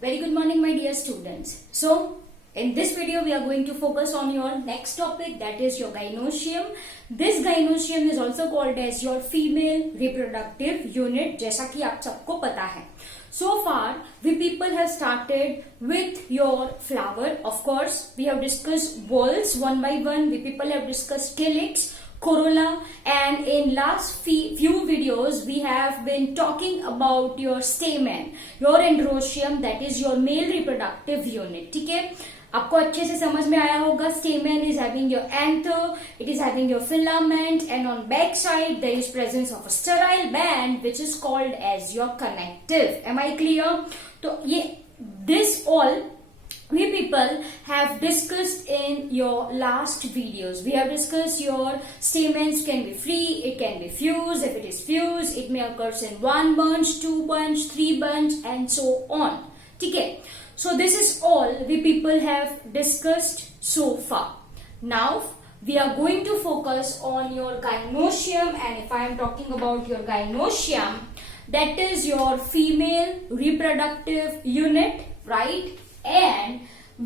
Very good morning, my dear students. So, in this video, we are going to focus on your next topic, that is your gynoecium. This gynoecium is also called as your female reproductive unit, जैसा कि आप सबको पता है. So far, we people have started with your flower. Of course, we have discussed whorls one by one. We people have discussed calyx, corolla, and in last few videos we have been talking about your stamen, your androecium, that is your male reproductive unit. ठीक है, आपको अच्छे से समझ में आया होगा. Stamen is having your anther, it is having your filament, and on back side there is presence of a sterile band which is called as your connective. Am I clear? तो ये this all we people have discussed in your last videos. We have discussed your stamens can be free, it can be fused. If it is fused, it may occur in one bunch, two bunch, three bunch, and so on. Okay. So this is all we people have discussed so far. Now we are going to focus on your gynoecium, and if I am talking about your gynoecium, that is your female reproductive unit, right? And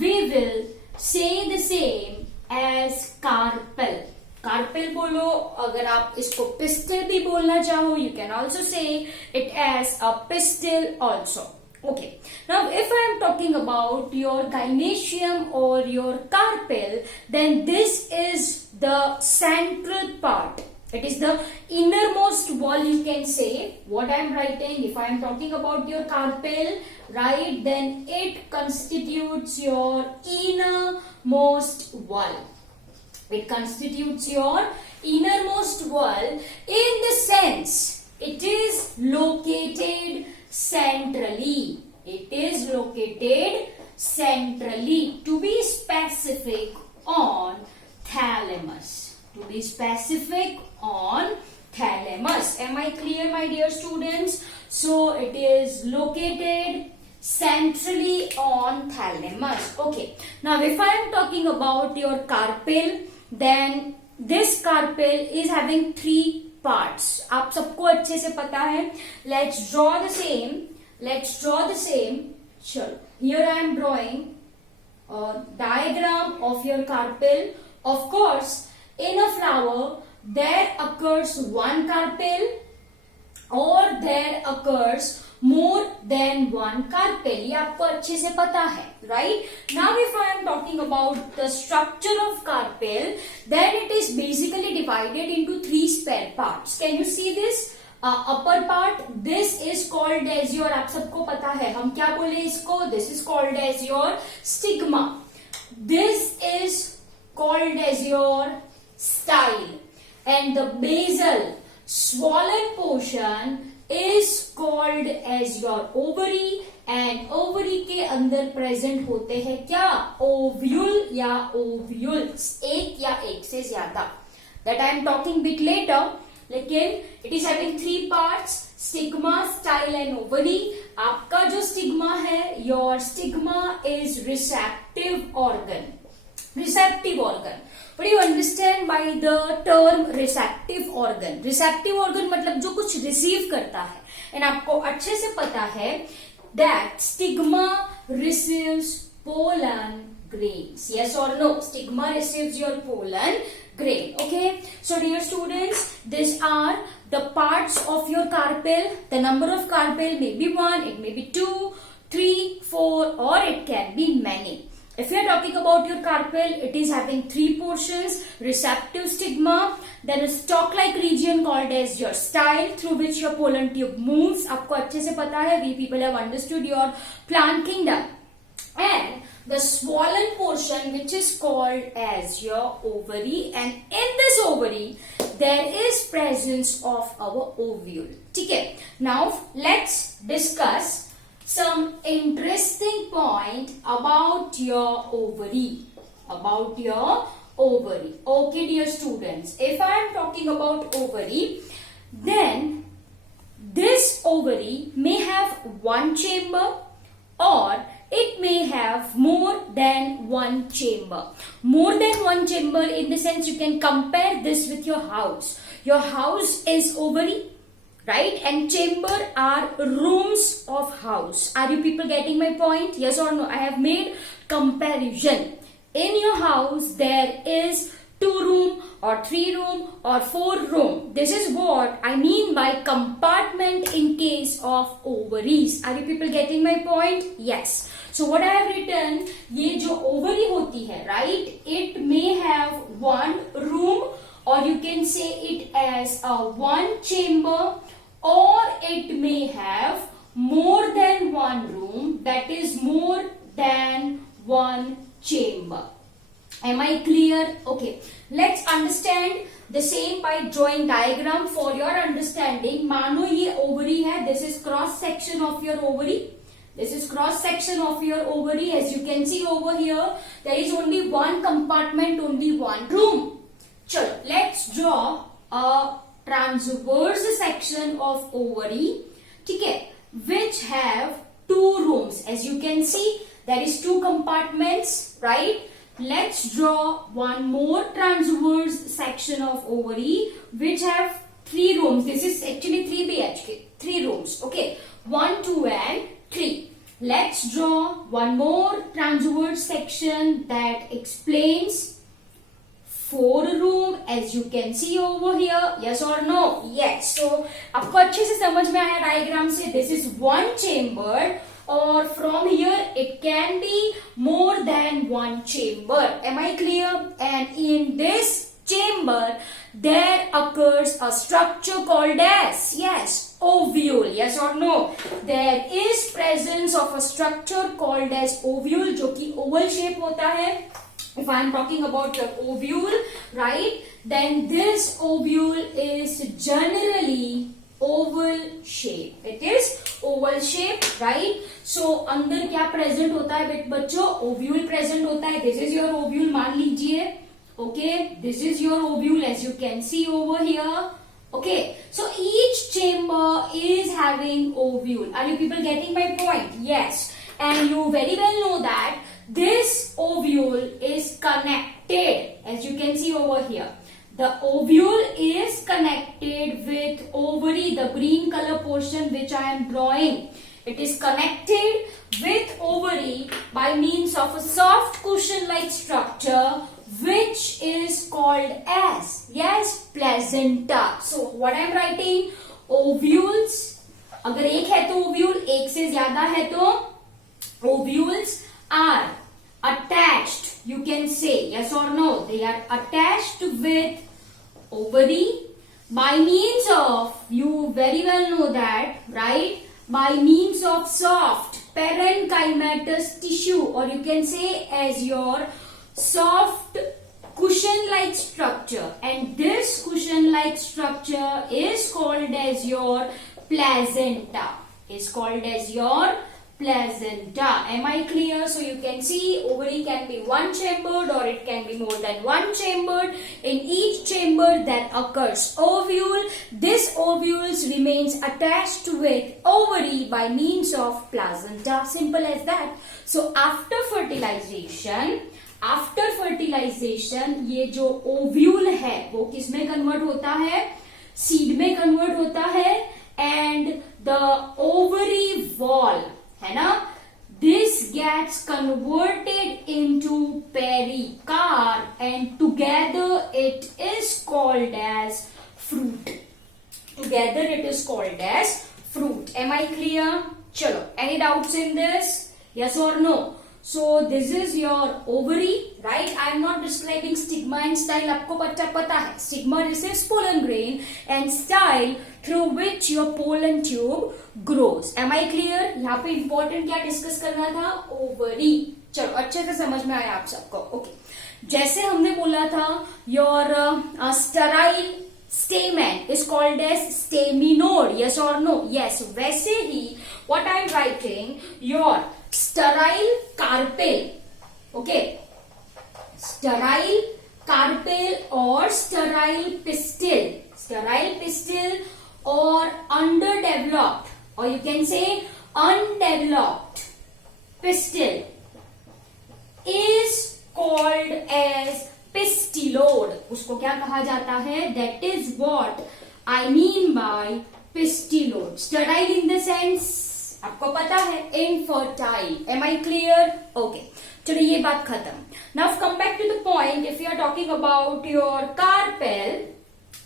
we will say the same as carpel. Carpel बोलो, अगर आप इसको pistil भी बोलना चाहो, you can also say it as a pistil also. Okay. Now, if I am talking about your gynoecium or your carpel, then this is the central part. It is the innermost wall, you can say. What I am writing, if I am talking about your carpel, right, then it constitutes your innermost wall. It constitutes your innermost wall in the sense it is located centrally. It is located centrally. To be specific, on thalamus. To be specific, on thalamus. Am I clear, my dear students? So it is located centrally on thalamus. Okay. Now if I am talking about your carpel, then this carpel is having three parts. आप सबको अच्छे से पता है. Let's draw the same. Sure. Here I am drawing a diagram of your carpel. Of course, in a flower there occurs one carpel or there occurs more than one carpel. ये आपको अच्छे से पता है, right? Now if I am talking about the structure of carpel, then it is basically divided into three spare parts. Can you see this? Upper part, this is called as your, आप सबको पता है, हम क्या बोले इसको? This is called as your stigma. This is called as your style, and the basal swollen portion is called as your ovary, and ovary के अंदर present होते हैं क्या? Ovule या ovules, एक या एक से ज्यादा. That I am talking bit later. लेकिन it is having three parts: stigma, style and ovary. आपका जो stigma है, your stigma is receptive organ. Receptive organ. What do you understand by the term receptive organ? Receptive organ मतलब जो कुछ receive करता है. And आपको अच्छे से पता है that stigma receives pollen grains. Yes or no? Stigma receives your pollen grain. Okay. So dear students, these are the parts of your carpel. The number of carpel may be 1, it may be 2, 3, 4, or it can be many. If you are talking about your carpel, it is having three portions: receptive stigma, then a stalk-like region called as your style, through which your pollen tube moves. आपको अच्छे से पता है, we people have understood your plant kingdom, and the swollen portion which is called as your ovary, and in this ovary there is presence of our ovule. ठीक है. Now let's discuss some interesting point about your ovary. Okay, dear students, if I am talking about ovary, then this ovary may have one chamber or it may have more than one chamber. More than one chamber in the sense you can compare this with your house. Your house is ovary, right? And chamber are rooms of house. Are you people getting my point? Yes or no? I have made comparison. In your house there is 2 room or 3 room or 4 room. This is what I mean by compartment in case of ovaries. Are you people getting my point? Yes. So what I have written, ये जो ovary होती है, right? It may have 1 room, or you can say it as a 1 chamber, or it may have more than 1 room, that is more than 1 chamber. Am I clear? Okay. Let's understand the same by drawing diagram for your understanding. मानो ये ovary है. This is cross section of your ovary. This is cross section of your ovary. As you can see over here, there is only 1 compartment, only 1 room. Chalo, let's draw a transverse section of ovary, ठीक है, which have 2 rooms. As you can see, there is 2 compartments, right? Let's draw one more transverse section of ovary which have 3 rooms. This is actually 3 BHK, 3 rooms. Okay, 1, 2 and 3. Let's draw one more transverse section that explains 4 room, as you can see over here. Yes or no? Yes. So आपको अच्छे से समझ में आया diagram से. This is 1 chamber, or from here it can be more than 1 chamber. Am I clear? And in this chamber there occurs a structure called as, yes, ovule. Yes or no? There is presence of a structure called as ovule, जो कि oval shape होता है. If I am talking about your ovule, right, then this ovule is generally oval shape. It is oval shape, right? So अंदर क्या present होता है बच्चों? Ovule present होता है. This is your ovule, मान लीजिए. Okay, this is your ovule, as you can see over here. Okay, so each chamber is having ovule. Are you people getting my point? Yes. And you very well know that this ovule is connected, as you can see over here. The ovule is connected with ovary, the green color portion which I am drawing. It is connected with ovary by means of a soft cushion-like structure which is called as, yes, placenta. So what I am writing? Ovules. अगर एक है तो ovule, एक से ज्यादा है तो ovules are attached. You can say yes or no. They are attached with ovary by means of, you very well know that, right, by means of soft parenchymatous tissue, or you can say as your soft cushion-like structure. And this cushion-like structure is called as your placenta. Is called as your placenta. Am I clear? So you can see ovary can be 1 chambered or it can be more than 1 chambered. In each chamber there occurs ovule. This ovules remains attached with ovary by means of placenta. Simple as that. So after fertilization ये जो ovule है वो किस में convert होता है? Seed में convert होता है. And the ovary wall, है ना, this gets converted into pericarp and together it is called as fruit. Together it is called as fruit. Am I clear? Chalo, any doubts in this? Yes or no? So this is your ovary, right? I am not describing stigma and style. आपको पता है. Stigma receives pollen grain and style through which your pollen tube grows. Am I clear? यहाँ पे important क्या discuss करना था? Ovary. चलो अच्छे से समझ में आया आप सबको. Okay. जैसे हमने बोला था your sterile stamen is called as staminode. Yes or no? Yes. वैसे ही what I am writing, your sterile carpel, okay, sterile carpel or sterile pistil or underdeveloped, or you can say undeveloped pistil is called as pistillode. उसको क्या कहा जाता है? That is what I mean by pistillode. Sterile in the sense आपको पता है infertile. Am I clear? Okay. चलो ये बात खत्म. Now come back to the point. If we are talking about your carpel,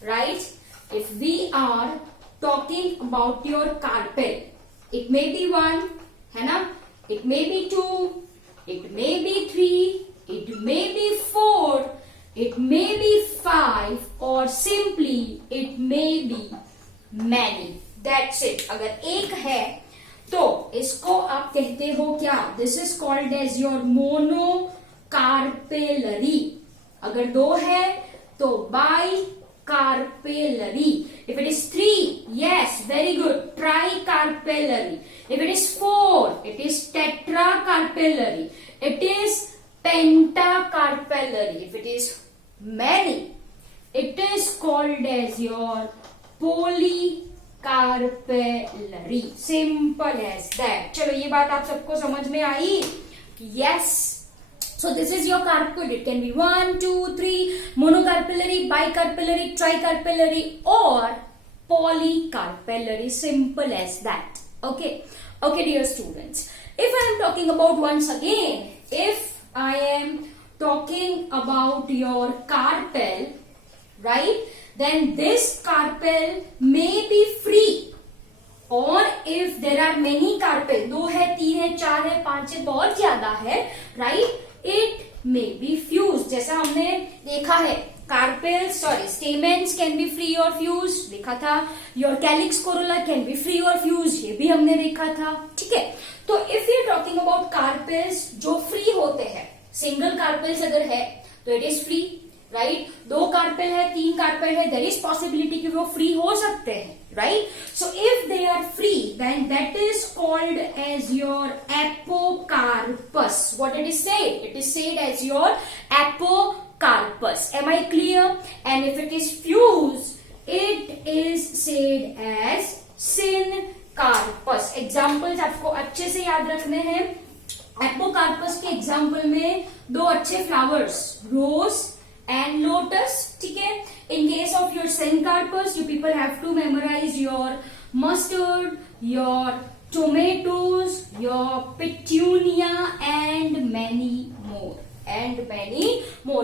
right? If we are talking about your carpel, it may be 1, है ना? It may be 2, it may be 3, it may be 4, it may be 5, or simply it may be many. That's it. अगर एक है तो इसको आप कहते हो क्या? This is called as your monocarpellary. अगर 2 है तो bicarpellary. If it is 3, yes, very good, tricarpellary. If it is 4, it is tetracarpellary. It is pentacarpellary. If it is many, it is called as your polycarpellary. Simple as that. चलो ये बात आप सबको समझ में आई? Yes. So this is your carpel. It can be 1, 2, 3, monocarpellary, bicarpellary, tricarpellary, or polycarpellary. Simple as that. Okay. Okay, dear students. If I am talking about once again, if I am talking about your carpel, right? Then this carpel may be free. Or if there are many carpel, 2 है, 3 है, 4 है, 5 है, बहुत ज्यादा है, right? It may be fused. जैसा हमने देखा है, carpels, stamens can be free or fused, देखा था. Your calyx corolla can be free or fused, ये भी हमने देखा था. ठीक है. तो if we are talking about carpels जो free होते हैं, single carpels अगर है तो it is free, right? 2 carpel है, 3 कार्पेल है, there is possibility कि वो free हो सकते हैं, right? So if they are free, then that is called as your apocarpus. What it is said? It is said as your apocarpus. Am I clear? And if it is fused, it is said as syncarpus. Examples आपको अच्छे से याद रखने हैं. Apocarpous के example में 2 अच्छे flowers, rose and lotus. ठीक है. In case of your syncarpus, you people have to memorize your mustard, your tomatoes, your petunia, and many more.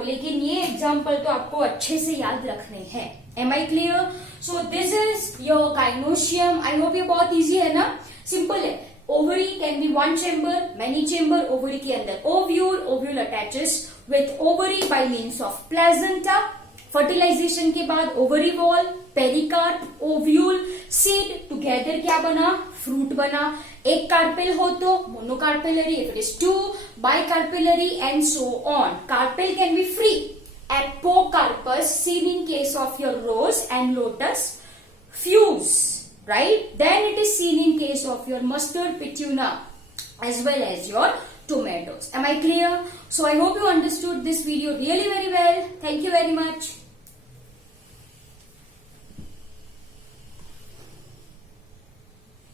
लेकिन ये एग्जाम्पल तो आपको अच्छे से याद रखने हैं. Am I clear? So this is your gynoecium. I hope ये बहुत easy है ना? Simple है. Ovary can be 1 chamber, many chamber. Ovary के अंदर ovule attaches with ovary by means of placenta. Fertilization के बाद ovary wall, pericarp, ovule, seed together क्या बना? Fruit बना. एक carpel हो तो monocarpellary. If it is 2, bicarpellary, and so on. Carpel can be free. Apocarpus seen in case of your rose and lotus. Fuse, right? Then it is seen in case of your mustard, petunia, as well as your tomatoes. Am I clear? So I hope you understood this video really very well. Thank you very much.